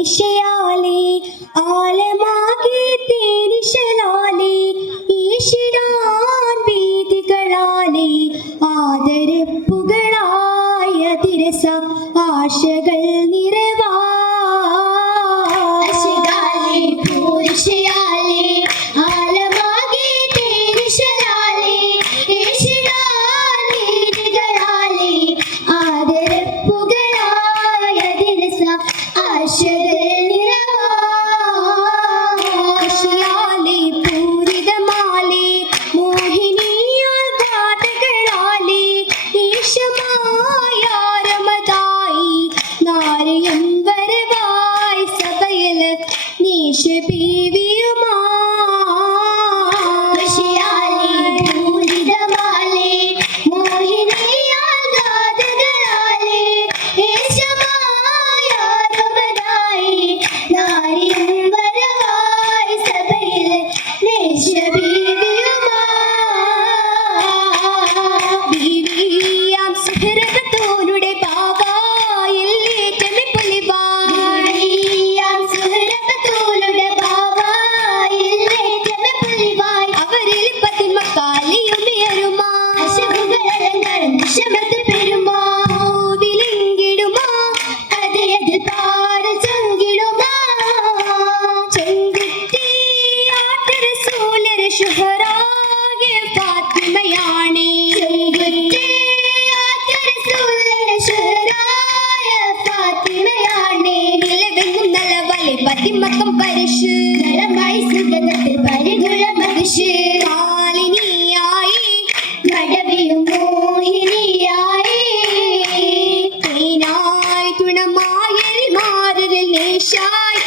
പോരിഷയാലേ ആലമാകെ തുണമായൽ മാറിൽ നേശായി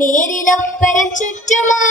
നേരിലൊപ്പരം ചുറ്റുമാരത്